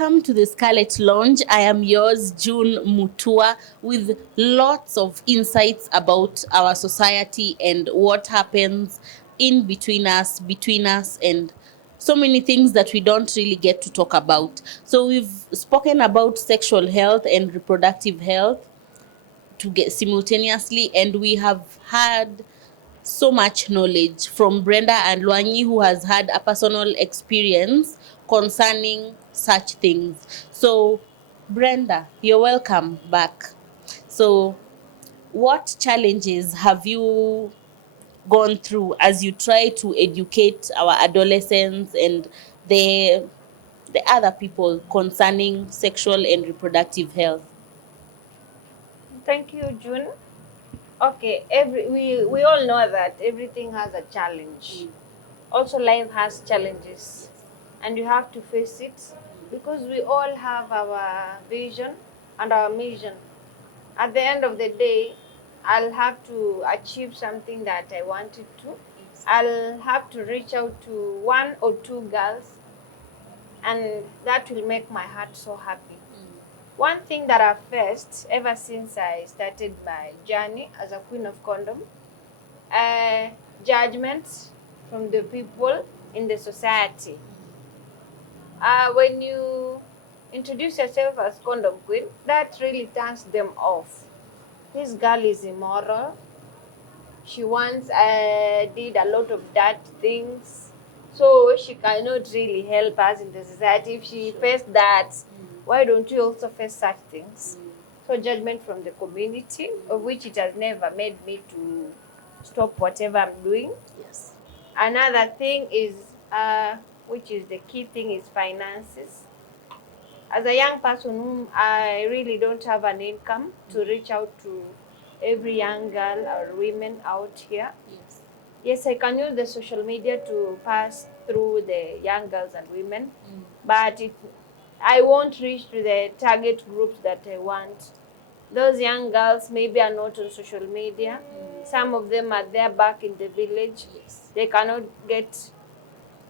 Welcome to the Scarlet Lounge. I am yours, June Mutua, with lots of insights about our society and what happens in between us, and so many things that we don't really get to talk about. So, we've spoken about sexual health and reproductive health to get simultaneously, and we have had so much knowledge from Brenda and Luanyi, who has had a personal experience concerning such things. So, Brenda, you're welcome back. So, what challenges have you gone through as you try to educate our adolescents and the the other people concerning sexual and reproductive health? Thank you, June. Okay, we all know that everything has a challenge. Also, life has challenges, and you have to face it because we all have our vision and our mission. At the end of the day, I'll have to achieve something that I wanted to. I'll have to reach out to one or two girls, and that will make my heart so happy. One thing that I've faced ever since I started my journey as a queen of condom, judgments from the people in the society. When you introduce yourself as condom queen, that really turns them off. This girl is immoral. She once did a lot of dirty things, so she cannot really help us in the society. If she faced that, why don't you also face such things? So judgment from the community, of which it has never made me to stop whatever I'm doing. Yes. Another thing is, which is the key thing, is finances. As a young person whom I really don't have an income to reach out to every young girl or women out here. Yes. Yes, I can use the social media to pass through the young girls and women, but I won't reach to the target groups that I want. Those young girls maybe are not on social media. Some of them are there back in the village. Yes. They cannot get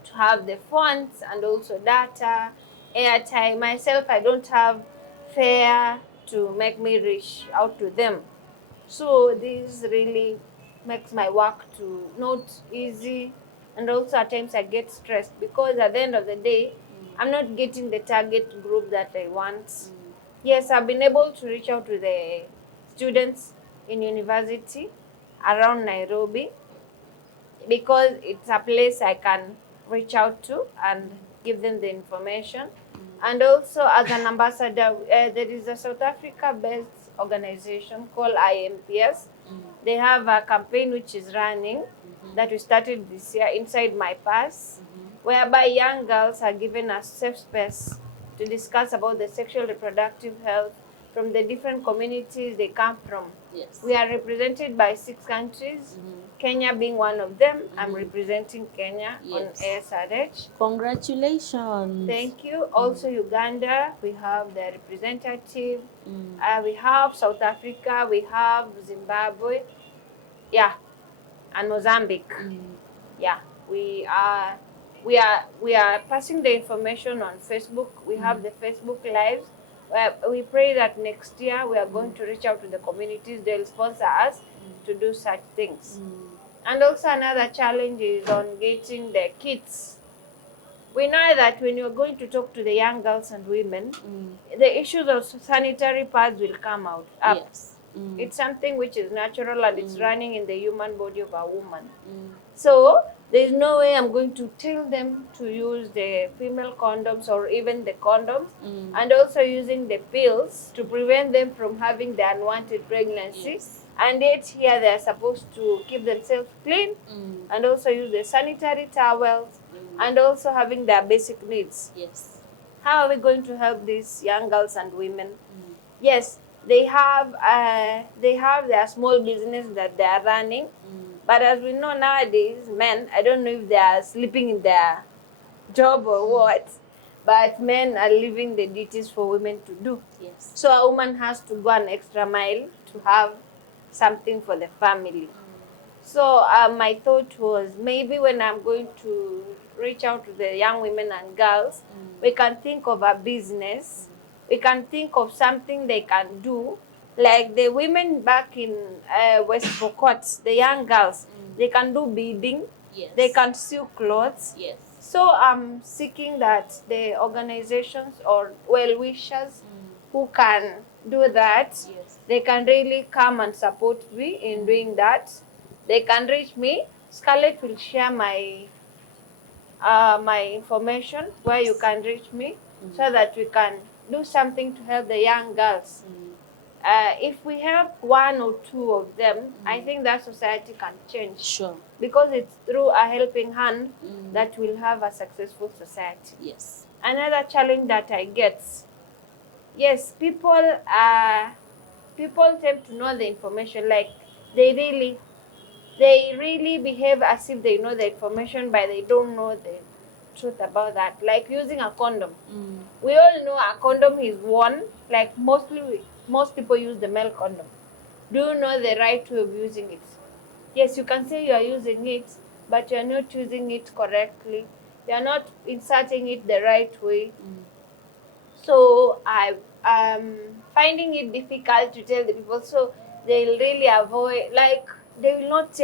to have the phones and also data, airtime. Myself, I don't have fare to make me reach out to them. So this really makes my work to not easy, and also at times I get stressed because at the end of the day, I'm not getting the target group that I want. Yes, I've been able to reach out to the students in university around Nairobi because it's a place I can reach out to and give them the information. And also, as an ambassador, there is a South Africa-based organization called IMPS. They have a campaign which is running that we started this year, Inside My Pass, whereby young girls are given a safe space to discuss about the sexual reproductive health from the different communities they come from. Yes. We are represented by 6 countries, Kenya being one of them. I'm representing Kenya on Yes. ASRH. Congratulations. Thank you. Also, Uganda, we have the representative. We have South Africa, we have Zimbabwe, yeah, and Mozambique. Yeah, we are passing the information on Facebook. We have the Facebook lives. We pray that next year we are going to reach out to the communities. They'll sponsor us to do such things. And also another challenge is on getting the kids. We know that when you're going to talk to the young girls and women, the issues of sanitary pads will come up. Yes. It's something which is natural and it's running in the human body of a woman. So there's no way I'm going to tell them to use the female condoms or even the condoms, and also using the pills to prevent them from having the unwanted pregnancy. Yes. And yet here they are supposed to keep themselves clean and also use the sanitary towels and also having their basic needs. Yes. How are we going to help these young girls and women? Yes, they have their small business that they are running, but as we know nowadays, men, I don't know if they are sleeping in their job or what, but men are leaving the duties for women to do. Yes. So a woman has to go an extra mile to have something for the family. So my thought was maybe when I'm going to reach out to the young women and girls, we can think of a business. We can think of something they can do, like the women back in West Pokot, the young girls. They can do beading. Yes. They can sew clothes. Yes. So I'm seeking that the organizations or well wishers who can do that, Yes. they can really come and support me in doing that. They can reach me. Scarlett will share my information where you can reach me, so that we can do something to help the young girls. If we help one or two of them, I think that society can change. Sure. Because it's through a helping hand that we'll have a successful society. Yes. Another challenge that I get, yes, people tend to know the information, like they really they really behave as if they know the information, but they don't know the truth about that. Like using a condom. We all know a condom is worn. Like most people use the male condom. Do you know the right way of using it? Yes, you can say you are using it, but you are not using it correctly. You are not inserting it the right way. So I am finding it difficult to tell the people. So they'll really avoid, like they will not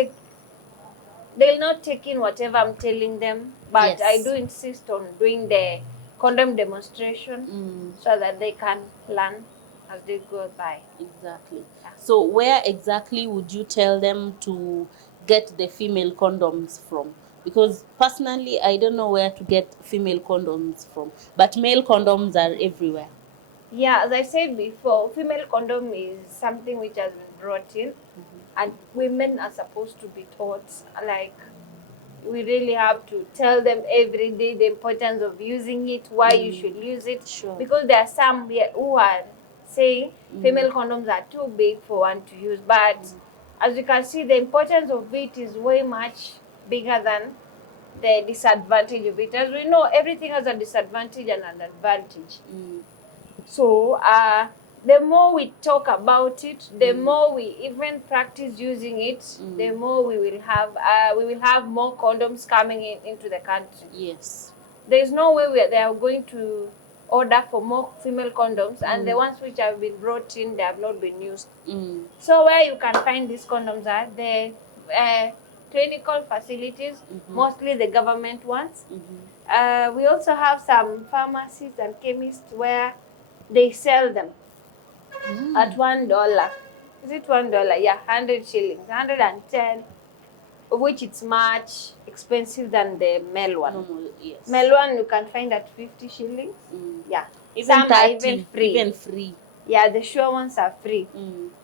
take in whatever I'm telling them. But Yes. I do insist on doing the condom demonstration so that they can learn as they go by. Exactly. So where exactly would you tell them to get the female condoms from? Because personally, I don't know where to get female condoms from, but male condoms are everywhere. Yeah, as I said before, female condom is something which has been brought in, and women are supposed to be taught, like, we really have to tell them every day the importance of using it, why you should use it. Sure. Because there are some here who are saying female condoms are too big for one to use. But as you can see, the importance of it is way much bigger than the disadvantage of it. As we know, everything has a disadvantage and an advantage. So the more we talk about it, the more we even practice using it, the more we will have more condoms coming into the country. Yes. There is no way they are going to order for more female condoms, and the ones which have been brought in, they have not been used. So where you can find these condoms are the clinical facilities, mostly the government ones. We also have some pharmacies and chemists where they sell them at $1. Is it $1? Yeah, 100 shillings, 110, which it's much expensive than the male one. Normal, yes. Male one you can find at 50 shillings. Yeah. Even Some 30, are even free. Even free. Yeah, the sure ones are free.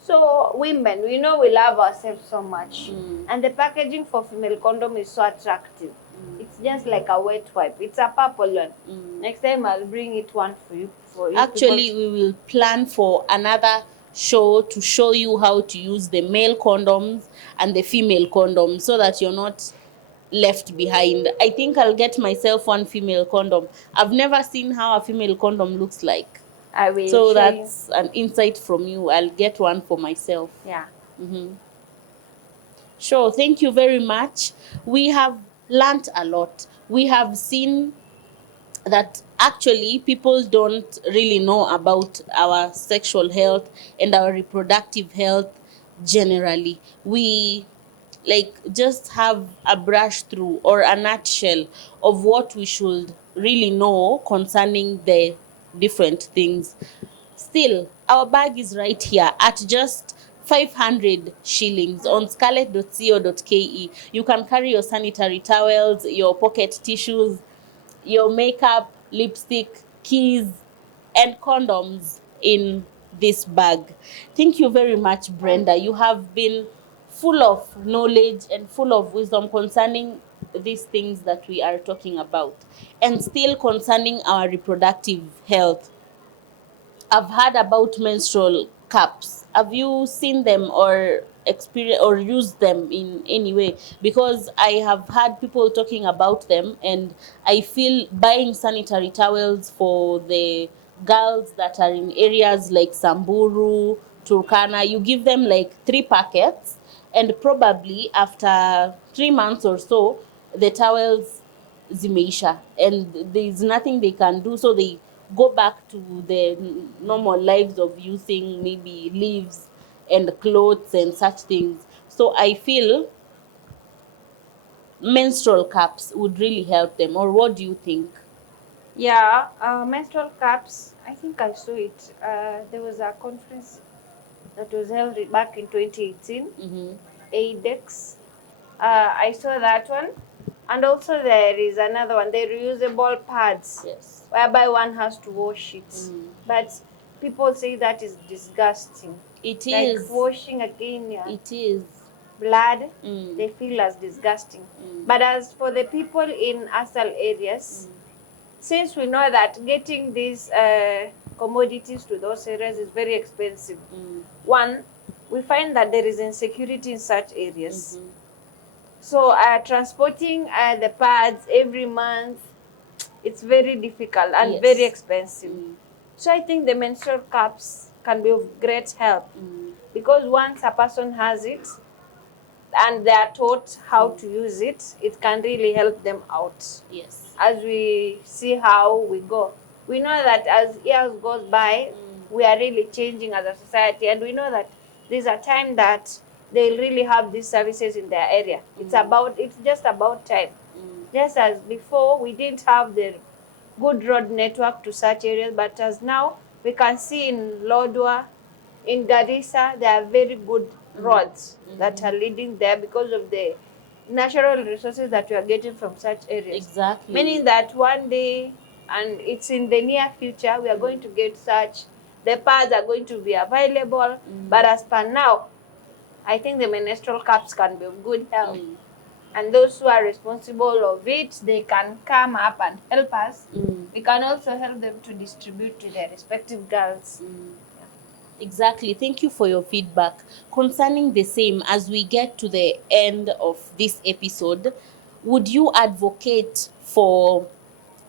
So women, we know we love ourselves so much. And the packaging for female condom is so attractive. It's just like a wet wipe. It's a purple one. Next time I'll bring it one for you. Actually, we will plan for another show to show you how to use the male condoms and the female condoms so that you're not left behind. I think I'll get myself one female condom. I've never seen how a female condom looks like. I will So show you. that's an insight from you. I'll get one for myself. Yeah. Sure, thank you very much. We have learnt a lot. We have seen that actually people don't really know about our sexual health and our reproductive health generally. We like just have a brush through or a nutshell of what we should really know concerning the different things. Still, our bag is right here at just 500 shillings on scarlet.co.ke. You can carry your sanitary towels, your pocket tissues, your makeup, lipstick, keys, and condoms in this bag. Thank you very much, Brenda. You have been full of knowledge and full of wisdom concerning these things that we are talking about, and still concerning our reproductive health. I've heard about menstrual cups. Have you seen them or experience or used them in any way? Because I have heard people talking about them, and I feel buying sanitary towels for the girls that are in areas like Samburu, Turkana, you give them like 3 packets, and probably after 3 months or so the towels zimeisha and there's nothing they can do, so they go back to their normal lives of using maybe leaves and clothes and such things. So I feel menstrual cups would really help them, or what do you think? Yeah, menstrual cups. I think I saw it. There was a conference that was held back in 2018, Mm-hmm. ADEX. I saw that one. And also there is another one, the reusable pads, Yes. whereby one has to wash it. But people say that is disgusting. It Like is. washing again, yeah, It is. blood, Mm. they feel as disgusting. But as for the people in asal areas, since we know that getting these commodities to those areas is very expensive, one, we find that there is insecurity in such areas. So transporting the pads every month, it's very difficult and very Yes. expensive. So I think the menstrual cups can be of great help because once a person has it and they are taught how to use it, it can really help them out. Yes. As we see how we go, we know that as years goes by, we are really changing as a society, and we know that there's a time that they'll really have these services in their area. It's just about time. Just as before we didn't have the good road network to such areas, but as now we can see in Lodwar, in Garissa, there are very good roads that are leading there because of the natural resources that we are getting from such areas. Exactly. Meaning that one day, and it's in the near future, we are going to get such, the paths are going to be available. But as per now, I think the menstrual cups can be of good help. And those who are responsible of it, they can come up and help us. We can also help them to distribute to their respective girls. Exactly. Thank you for your feedback. Concerning the same, as we get to the end of this episode, would you advocate for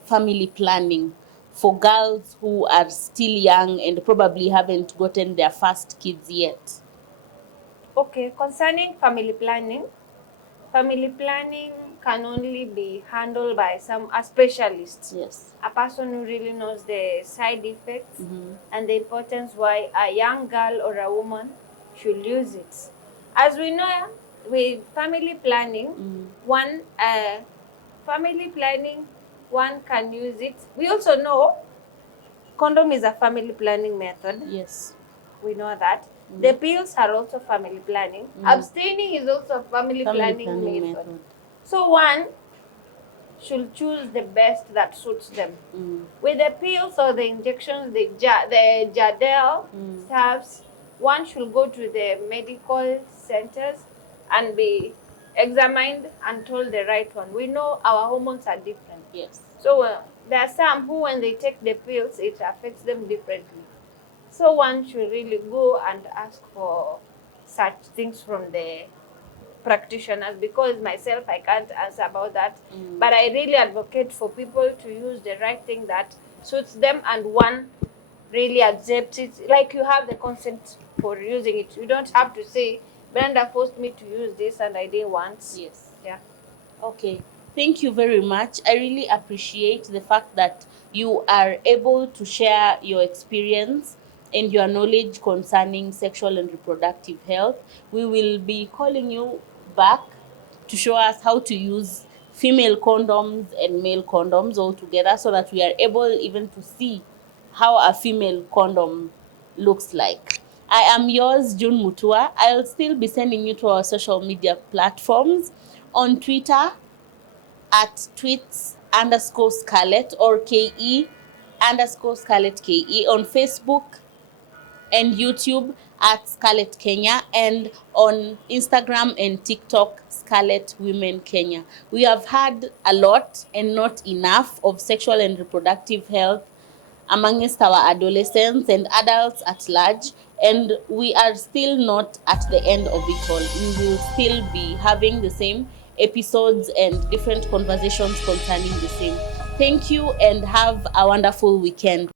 family planning for girls who are still young and probably haven't gotten their first kids yet? Okay, concerning family planning can only be handled by a specialist. Yes. A person who really knows the side effects and the importance why a young girl or a woman should use it. As we know, with family planning, family planning, one can use it. We also know condom is a family planning method. Yes. We know that. The pills are also family planning. Abstaining is also a family planning method. So one should choose the best that suits them. With the pills or the injections, the Jadel stuffs, one should go to the medical centers and be examined and told the right one. We know our hormones are different. Yes. So there are some who, when they take the pills, it affects them differently. So one should really go and ask for such things from the practitioners, because myself I can't answer about that. But I really advocate for people to use the right thing that suits them, and one really accepts it. Like you have the consent for using it. You don't have to say, Brenda forced me to use this and I didn't want. Yes. Yeah. Okay. Thank you very much. I really appreciate the fact that you are able to share your experience and your knowledge concerning sexual and reproductive health. We will be calling you back to show us how to use female condoms and male condoms all together so that we are able even to see how a female condom looks like. I am yours, June Mutua. I'll still be sending you to our social media platforms on Twitter at tweets_Scarlett or KE_Scarlett KE, on Facebook and YouTube at Scarlett Kenya, and on Instagram and TikTok, Scarlett Women Kenya. We have had a lot and not enough of sexual and reproductive health amongst our adolescents and adults at large, and we are still not at the end of it all. We will still be having the same episodes and different conversations concerning the same. Thank you and have a wonderful weekend.